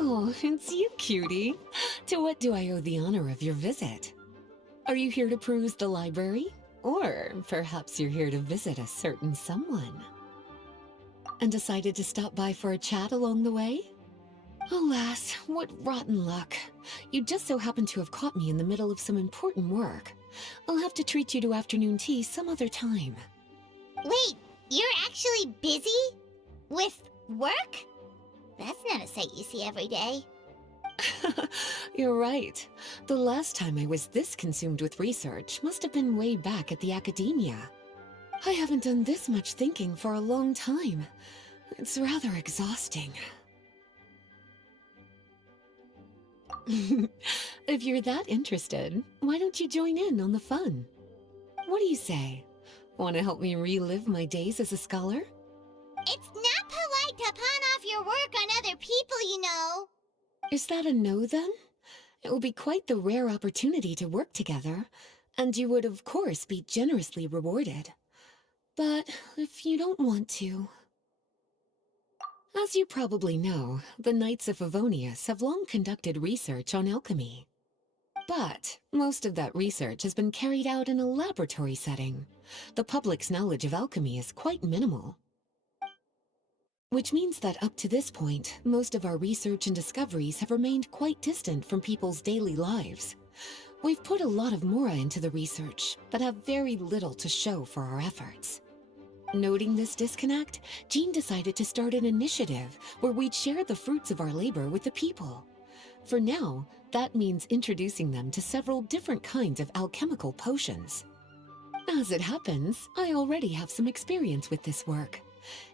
Oh, it's you, cutie. To what do I owe the honor of your visit? Are you here to peruse the library? Or perhaps you're here to visit a certain someone? And decided to stop by for a chat along the way? Alas, what rotten luck. You just so happen to have caught me in the middle of some important work. I'll have to treat you to afternoon tea some other time. Wait, you're actually busy? With work? That's not a sight you see every day. You're right. The last time I was this consumed with research must have been way back at the academia. I haven't done this much thinking for a long time. It's rather exhausting. If you're that interested, why don't you join in on the fun? What do you say? Want to help me relive my days as a scholar? It's not polite to pawn off your work on other people, you know. Is that a no, then? It will be quite the rare opportunity to work together, and you would, of course, be generously rewarded. But if you don't want to... As you probably know, the Knights of Favonius have long conducted research on alchemy. But most of that research has been carried out in a laboratory setting. The public's knowledge of alchemy is quite minimal. Which means that up to this point, most of our research and discoveries have remained quite distant from people's daily lives. We've put a lot of mora into the research, but have very little to show for our efforts. Noting this disconnect, Jean decided to start an initiative where we'd share the fruits of our labor with the people. For now, that means introducing them to several different kinds of alchemical potions. As it happens, I already have some experience with this work.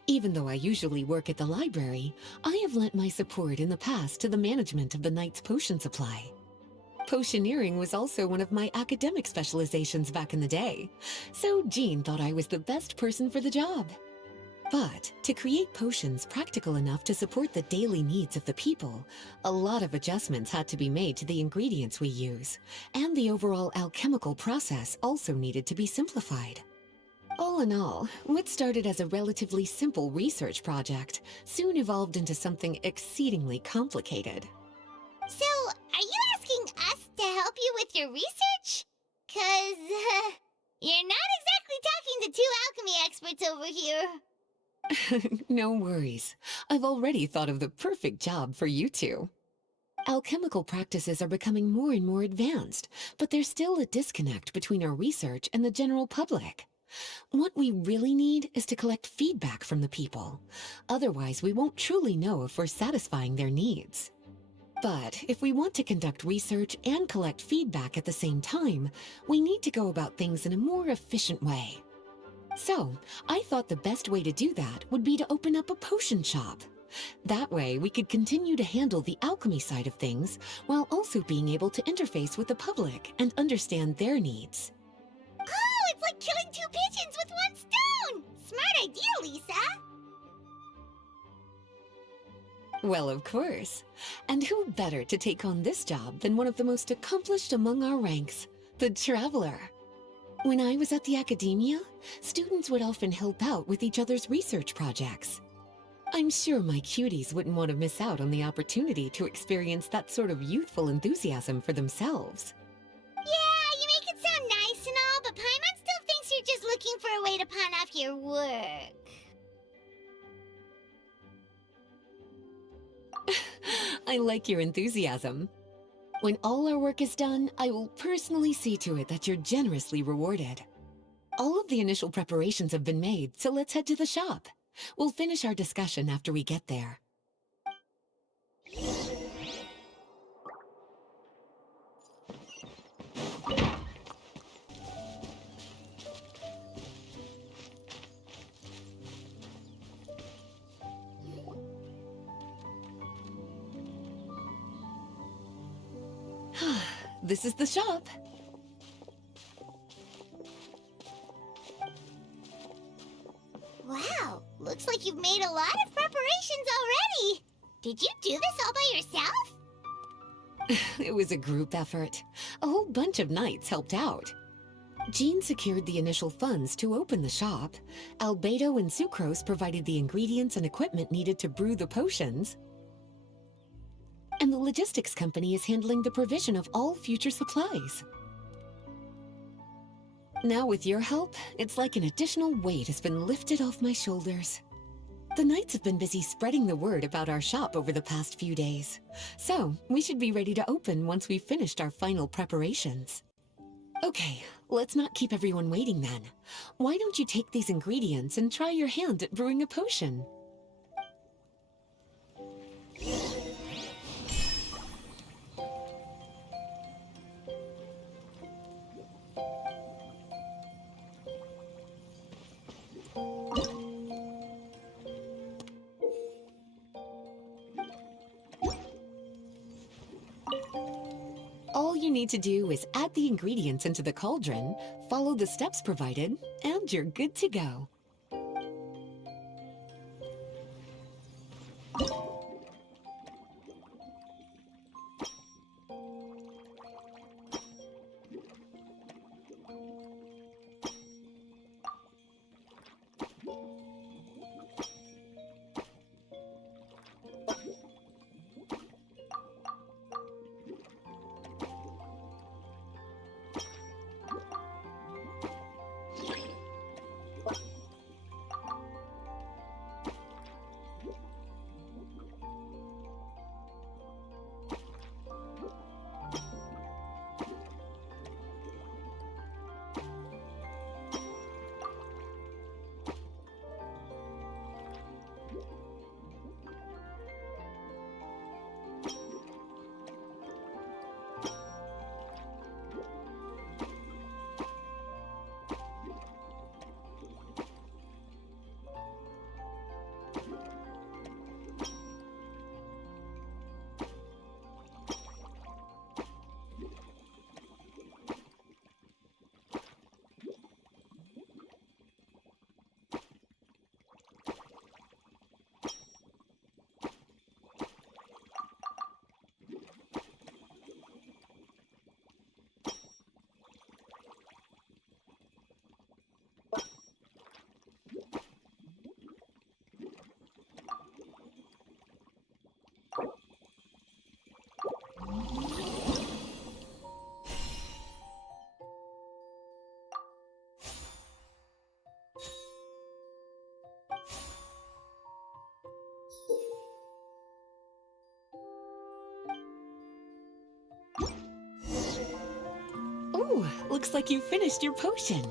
Even though I usually work at the library, I have lent my support in the past to the management of the Knight's potion supply. Potioneering was also one of my academic specializations back in the day, so Jean thought I was the best person for the job. But to create potions practical enough to support the daily needs of the people, a lot of adjustments had to be made to the ingredients we use, and the overall alchemical process also needed to be simplified. All in all, what started as a relatively simple research project soon evolved into something exceedingly complicated. So, are you asking us to help you with your research? 'Cause, you're not exactly talking to two alchemy experts over here. No worries. I've already thought of the perfect job for you two. Alchemical practices are becoming more and more advanced, but there's still a disconnect between our research and the general public. What we really need is to collect feedback from the people. Otherwise, we won't truly know if we're satisfying their needs. But if we want to conduct research and collect feedback at the same time, we need to go about things in a more efficient way. So, I thought the best way to do that would be to open up a potion shop. That way, we could continue to handle the alchemy side of things while also being able to interface with the public and understand their needs. Oh, it's like killing two pigeons with one stone! Smart idea, Lisa! Well, of course. And who better to take on this job than one of the most accomplished among our ranks, the Traveler? When I was at the academia, students would often help out with each other's research projects. I'm sure my cuties wouldn't want to miss out on the opportunity to experience that sort of youthful enthusiasm for themselves. Yeah, you make it sound nice and all, but Paimon still thinks you're just looking for a way to pawn off your work. I like your enthusiasm. When all our work is done, I will personally see to it that you're generously rewarded. All of the initial preparations have been made, so let's head to the shop. We'll finish our discussion after we get there. This is the shop. Wow, looks like you've made a lot of preparations already. Did you do this all by yourself? It was a group effort. A whole bunch of knights helped out. Jean secured the initial funds to open the shop. Albedo and Sucrose provided the ingredients and equipment needed to brew the potions. and the logistics company is handling the provision of all future supplies. Now with your help, it's like an additional weight has been lifted off my shoulders. The knights have been busy spreading the word about our shop over the past few days, so we should be ready to open once we've finished our final preparations. Okay, let's not keep everyone waiting then. Why don't you take these ingredients and try your hand at brewing a potion? All you need to do is add the ingredients into the cauldron, follow the steps provided, and you're good to go. Ooh, looks like you finished your potion.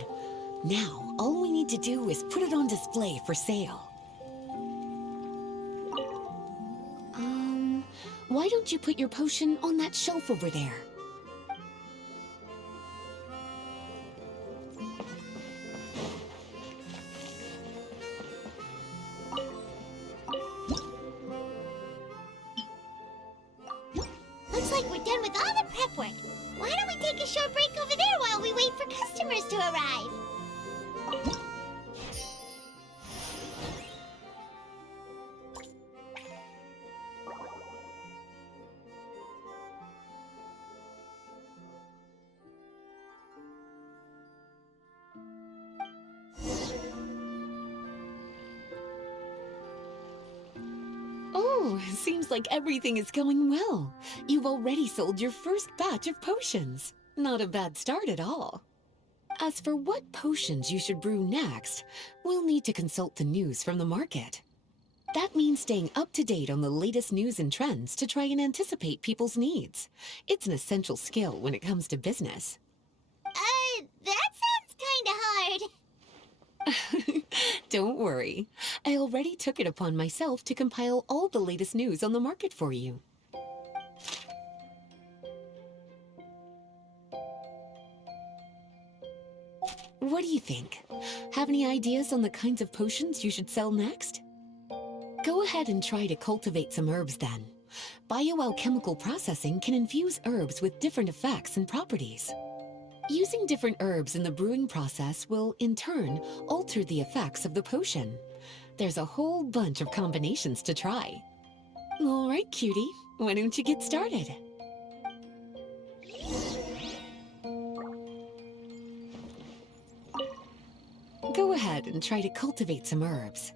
Now, all we need to do is put it on display for sale. Why don't you put your potion on that shelf over there? Looks like we're done with all the prep work. Why don't we take a short break over there while we wait for customers to arrive? Oh, seems like everything is going well. You've already sold your first batch of potions. Not a bad start at all. As for what potions you should brew next, we'll need to consult the news from the market. That means staying up to date on the latest news and trends to try and anticipate people's needs. It's an essential skill when it comes to business. That sounds kinda hard. Don't worry. I already took it upon myself to compile all the latest news on the market for you. What do you think? Have any ideas on the kinds of potions you should sell next? Go ahead and try to cultivate some herbs then. Bioalchemical processing can infuse herbs with different effects and properties. Using different herbs in the brewing process will, in turn, alter the effects of the potion. There's a whole bunch of combinations to try. All right, cutie, why don't you get started? Go ahead and try to cultivate some herbs.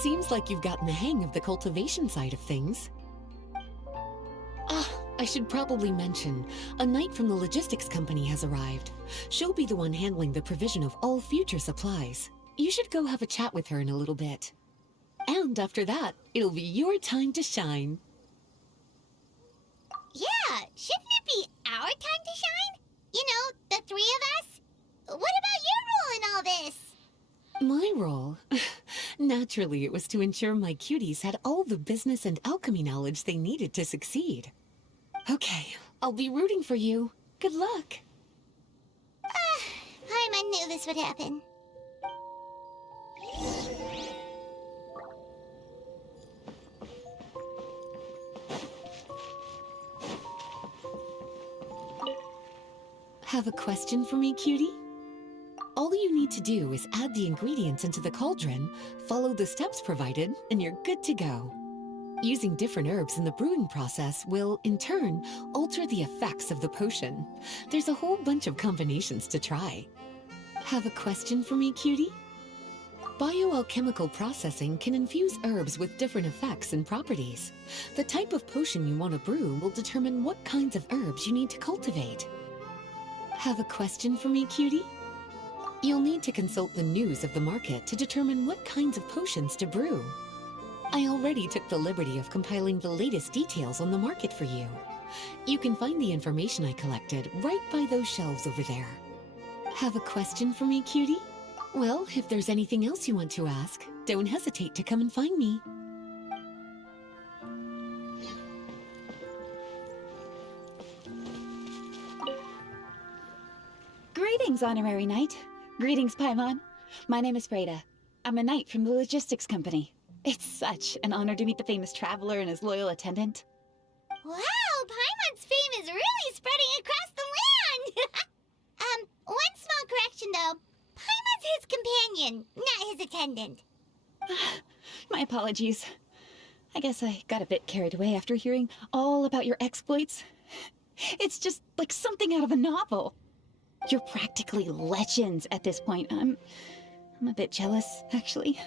Seems like you've gotten the hang of the cultivation side of things. Ah, I should probably mention, a knight from the logistics company has arrived. She'll be the one handling the provision of all future supplies. You should go have a chat with her in a little bit. And after that, it'll be your time to shine. Yeah, shouldn't it be our time to shine? You know, the three of us? What about your role in all this? My role? Naturally, it was to ensure my cuties had all the business and alchemy knowledge they needed to succeed. Okay, I'll be rooting for you. Good luck. Paimon knew this would happen. Have a question for me, cutie? All you need to do is add the ingredients into the cauldron, follow the steps provided, and you're good to go. Using different herbs in the brewing process will, in turn, alter the effects of the potion. There's a whole bunch of combinations to try. Have a question for me, cutie? Bioalchemical processing can infuse herbs with different effects and properties. The type of potion you want to brew will determine what kinds of herbs you need to cultivate. Have a question for me, cutie? You'll need to consult the news of the market to determine what kinds of potions to brew. I already took the liberty of compiling the latest details on the market for you. You can find the information I collected right by those shelves over there. Have a question for me, cutie? Well, if there's anything else you want to ask, don't hesitate to come and find me. Greetings, Honorary Knight. Greetings, Paimon. My name is Freda. I'm a knight from the logistics company. It's such an honor to meet the famous traveler and his loyal attendant. Wow, Paimon's fame is really spreading across the land! One small correction though. Paimon's his companion, not his attendant. My apologies. I guess I got a bit carried away after hearing all about your exploits. It's just like something out of a novel. You're practically legends at this point. I'm a bit jealous, actually.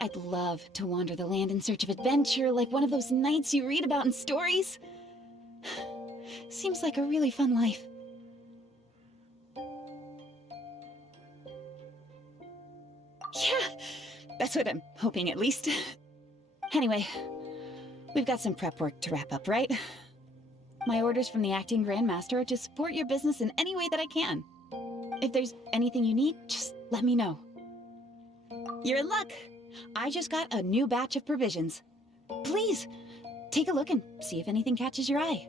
I'd love to wander the land in search of adventure like one of those knights you read about in stories. Seems like a really fun life. Yeah, that's what I'm hoping at least. Anyway, we've got some prep work to wrap up, right? My orders from the acting Grandmaster are to support your business in any way that I can. If there's anything you need, just let me know. You're in luck. I just got a new batch of provisions. Please, take a look and see if anything catches your eye.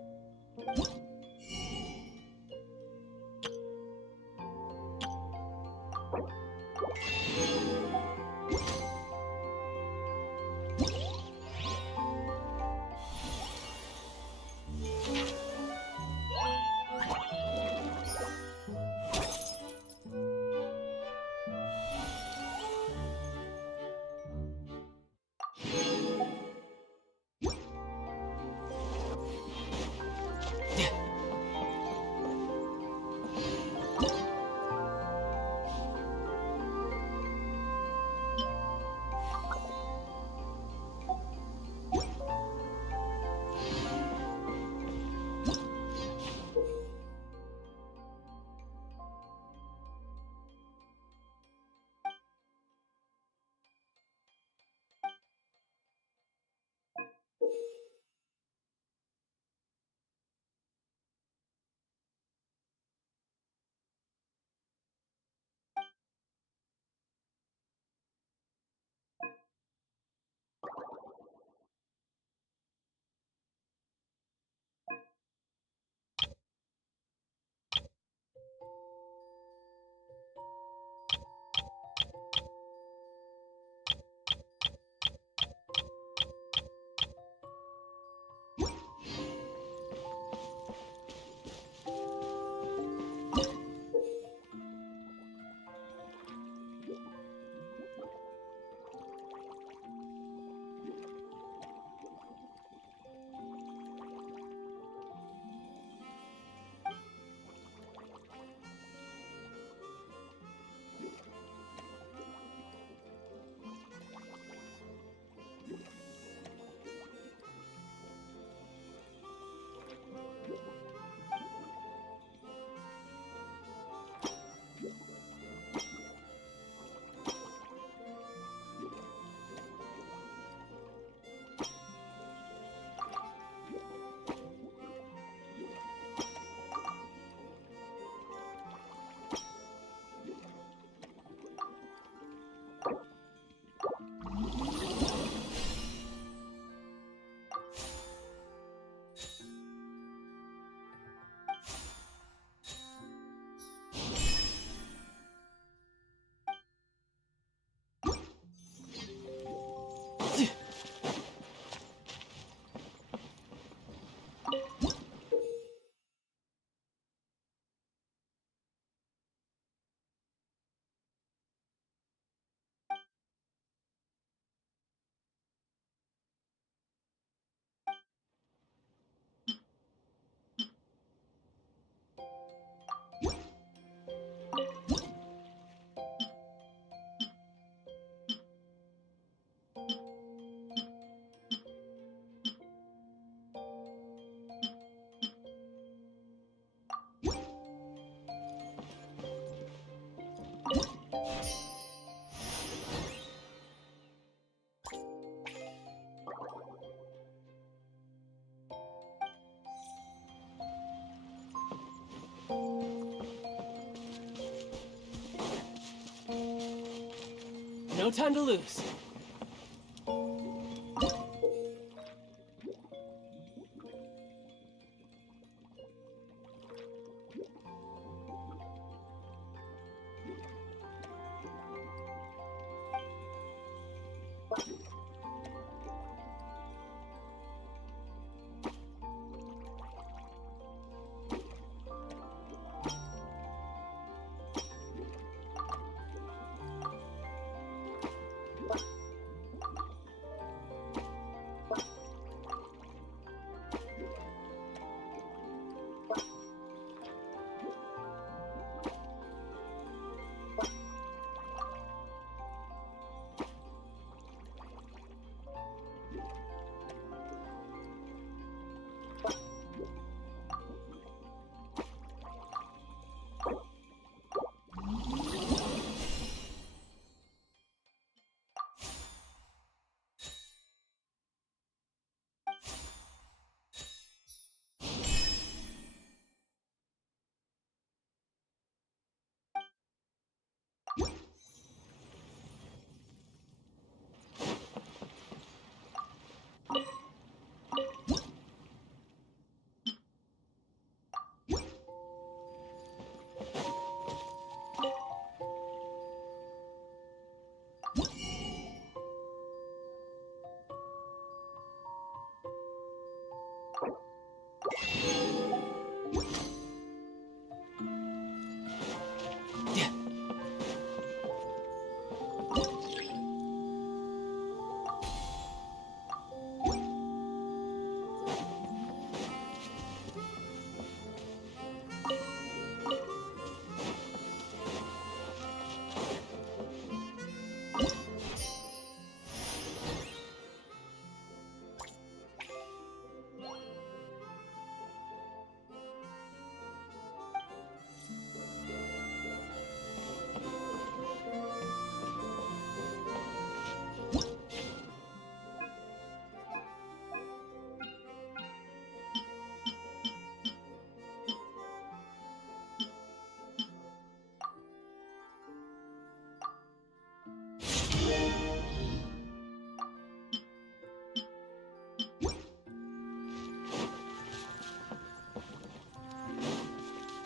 No time to lose.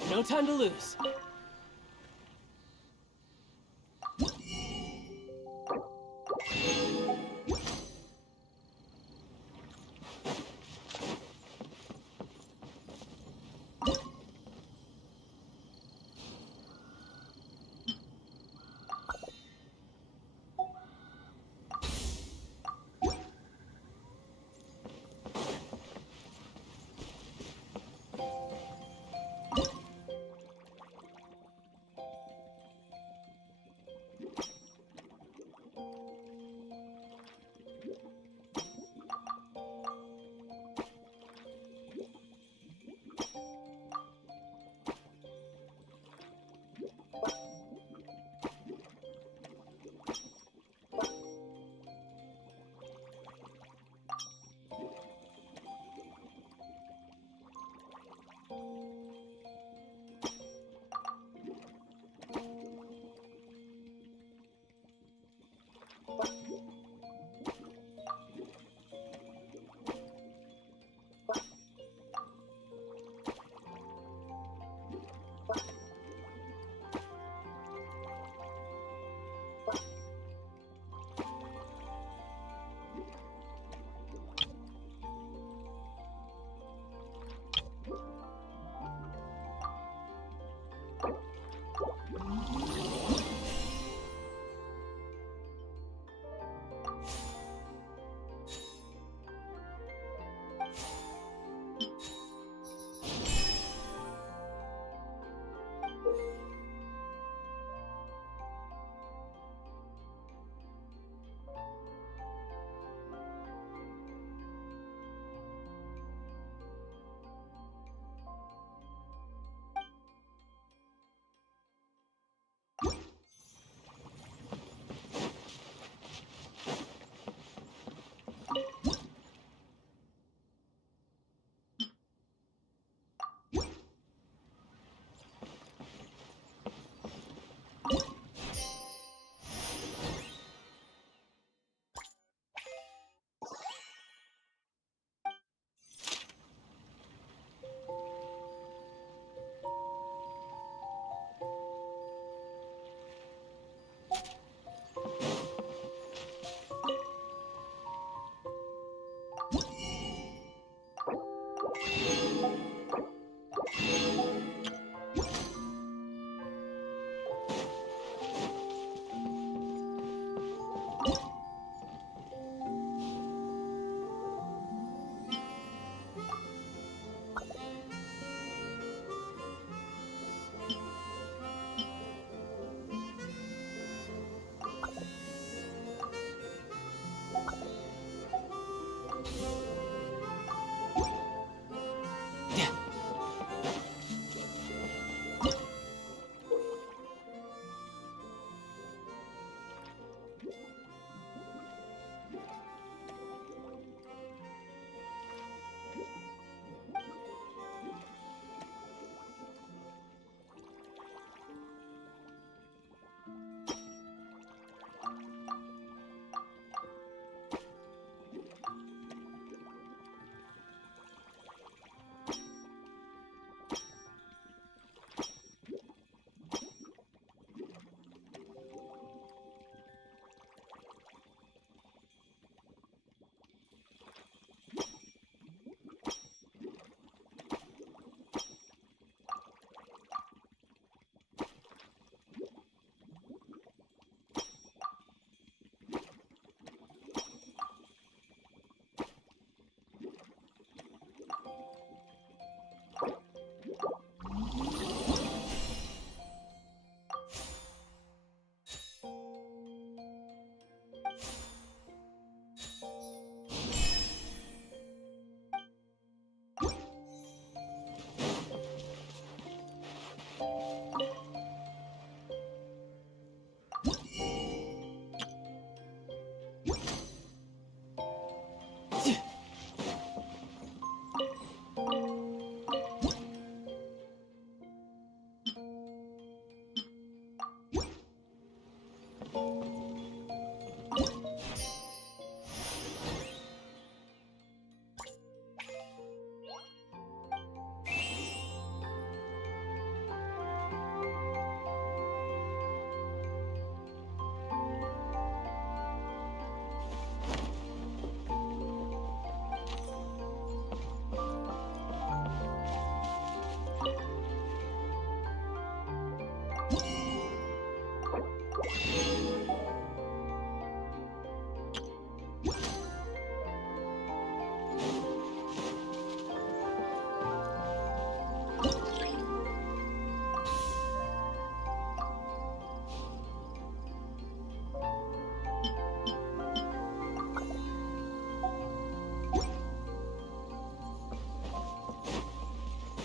No time to lose.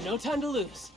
No time to lose.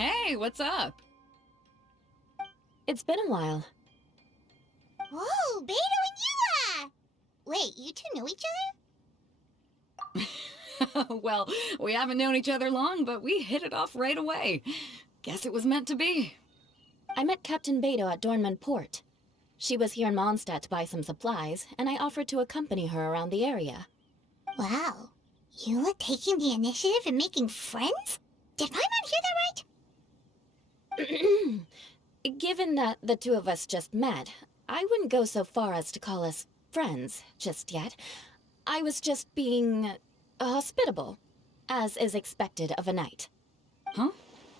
Hey, what's up? It's been a while. Whoa, Beto and Eula! Wait, you two know each other? Well, we haven't known each other long, but we hit it off right away. Guess it was meant to be. I met Captain Beto at Dornman Port. She was here in Mondstadt to buy some supplies, and I offered to accompany her around the area. Wow. Eula taking the initiative and making friends? Did Paimon hear that right? Given that the two of us just met, I wouldn't go so far as to call us friends just yet. I was just being hospitable, as is expected of a knight. Huh?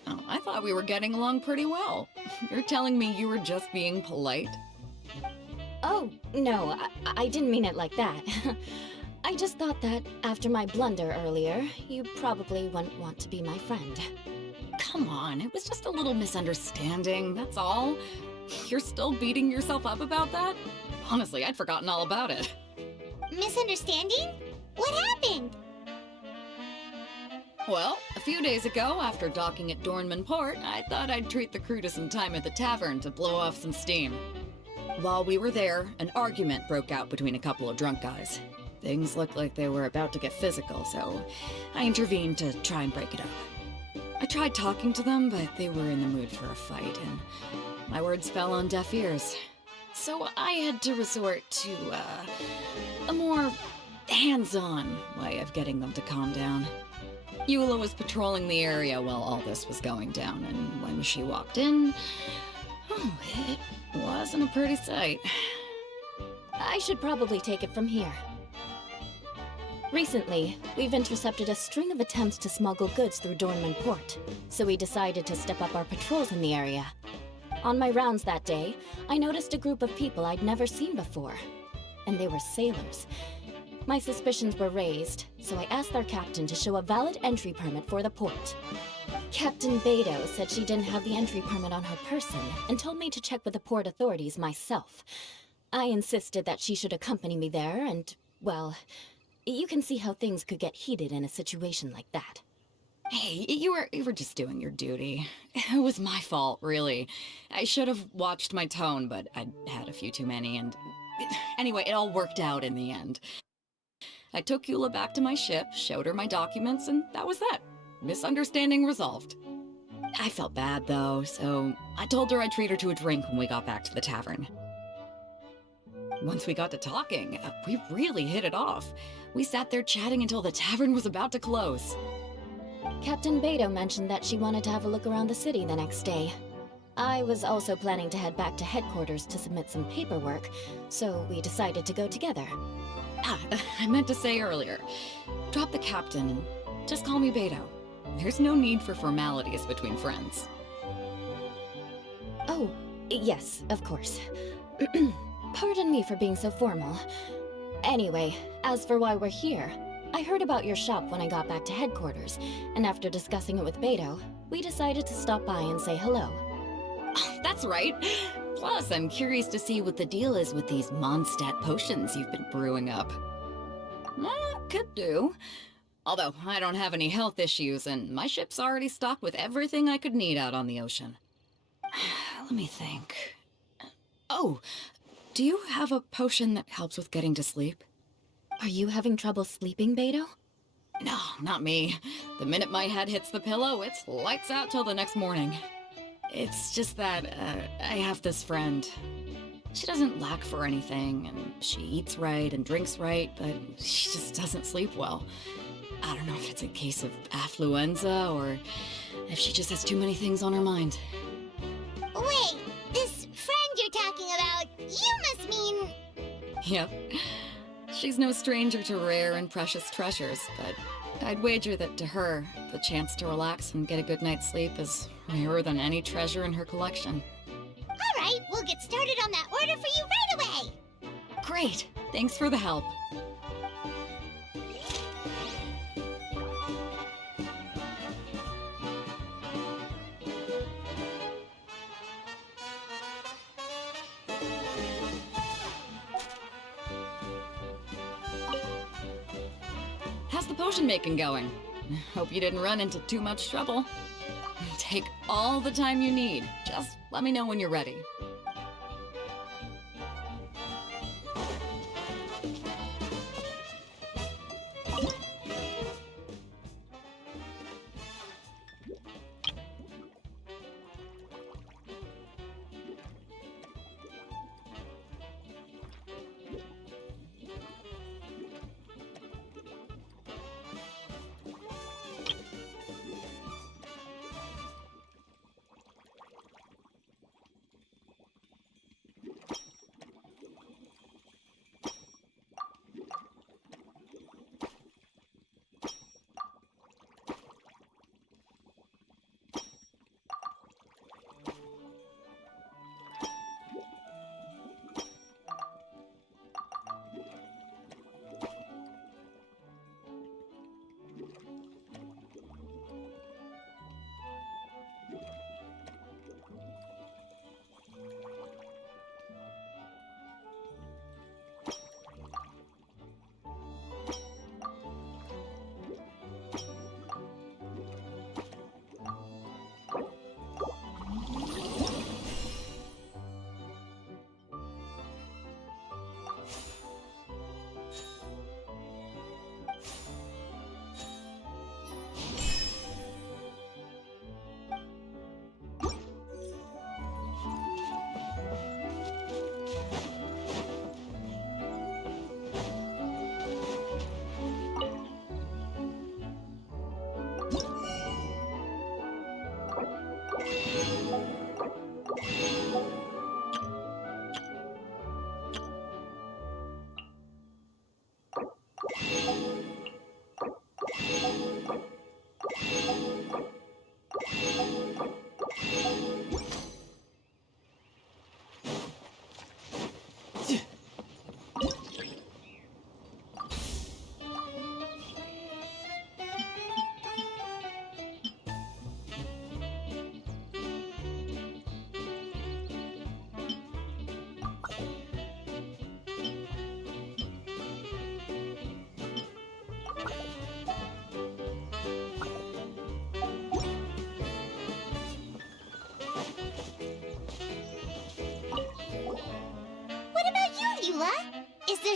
Oh, I thought we were getting along pretty well. You're telling me you were just being polite? Oh, no, I didn't mean it like that. I just thought that after my blunder earlier, you probably wouldn't want to be my friend. come on, it was just a little misunderstanding, that's all. You're still beating yourself up about that? Honestly, I'd forgotten all about it. Misunderstanding? What happened? Well, a few days ago, after docking at Dornman Port, I thought I'd treat the crew to some time at the tavern to blow off some steam. While we were there, an argument broke out between a couple of drunk guys. Things looked like they were about to get physical, so I intervened to try and break it up. I tried talking to them, but they were in the mood for a fight, and my words fell on deaf ears. So I had to resort to, a more hands-on way of getting them to calm down. Eula was patrolling the area while all this was going down, and when she walked in, oh, it wasn't a pretty sight. I should probably take it from here. Recently, we've intercepted a string of attempts to smuggle goods through Dornman Port, so we decided to step up our patrols in the area. On my rounds that day, I noticed a group of people I'd never seen before, and they were sailors. My suspicions were raised, so I asked our captain to show a valid entry permit for the port. Captain Beto said she didn't have the entry permit on her person and told me to check with the port authorities myself. I insisted that she should accompany me there and, well, you can see how things could get heated in a situation like that. Hey, you were just doing your duty. It was my fault, really. I should have watched my tone, but I'd had a few too many, and anyway, it all worked out in the end. I took Eula back to my ship, showed her my documents, and that was that. Misunderstanding resolved. I felt bad, though, so I told her I'd treat her to a drink when we got back to the tavern. Once we got to talking, we really hit it off. We sat there chatting until the tavern was about to close. Captain Beto mentioned that she wanted to have a look around the city the next day. I was also planning to head back to headquarters to submit some paperwork, so we decided to go together. I meant to say earlier, drop the captain and just call me Beto. There's no need for formalities between friends. Oh, yes, of course. Pardon me for being so formal. Anyway, as for why we're here, I heard about your shop when I got back to headquarters, and after discussing it with Beto, we decided to stop by and say hello. Oh, that's right. Plus, I'm curious to see what the deal is with these Mondstadt potions you've been brewing up. Could do. Although, I don't have any health issues, and my ship's already stocked with everything I could need out on the ocean. Let me think. Oh, do you have a potion that helps with getting to sleep? Are you having trouble sleeping, Beto? No, not me. The minute my head hits the pillow, it's lights out till the next morning. It's just that, I have this friend. She doesn't lack for anything, and she eats right and drinks right, but she just doesn't sleep well. I don't know if it's a case of affluenza, or if she just has too many things on her mind. Wait, this friend you're talking about, you must mean... Yep. She's no stranger to rare and precious treasures, but I'd wager that to her, the chance to relax and get a good night's sleep is rarer than any treasure in her collection. All right, we'll get started on that order for you right away. Great! Thanks for the help. How's the potion making going? Hope you didn't run into too much trouble. Take all the time you need. Just let me know when you're ready.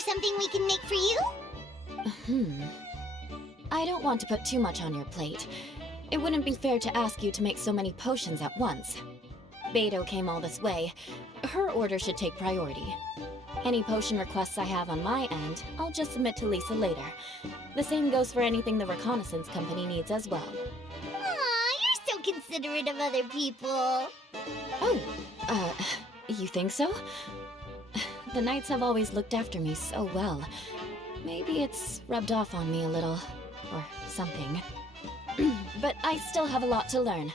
something we can make for you? I don't want to put too much on your plate. It wouldn't be fair to ask you to make so many potions at once. Beto came all this way. Her order should take priority. Any potion requests I have on my end, I'll just submit to Lisa later. The same goes for anything the reconnaissance company needs as well. Aw, you're so considerate of other people. Oh, you think so? The Knights have always looked after me so well. Maybe it's rubbed off on me a little, or something. But I still have a lot to learn.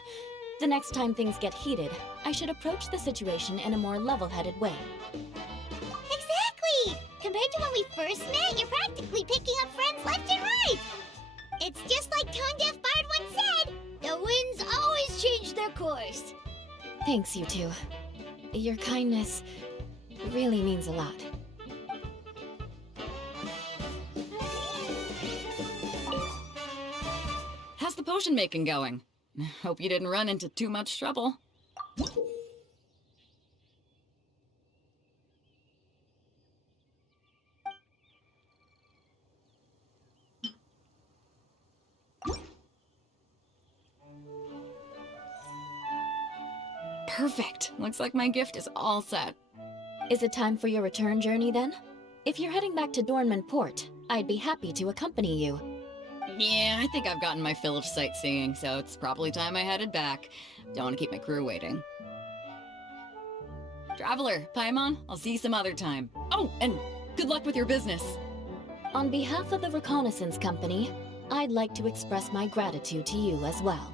The next time things get heated, I should approach the situation in a more level-headed way. Exactly! Compared to when we first met, you're practically picking up friends left and right! It's just like Tone Deaf Bard once said, the winds always change their course. Thanks, you two. Your kindness really means a lot. How's the potion making going? Hope you didn't run into too much trouble. Perfect. Looks like my gift is all set. Is it time for your return journey then? If you're heading back to Dornman Port, I'd be happy to accompany you. Yeah, I think I've gotten my fill of sightseeing, so it's probably time I headed back. Don't want to keep my crew waiting. Traveler, Paimon, I'll see you some other time. Oh, and good luck with your business. On behalf of the Reconnaissance Company, I'd like to express my gratitude to you as well.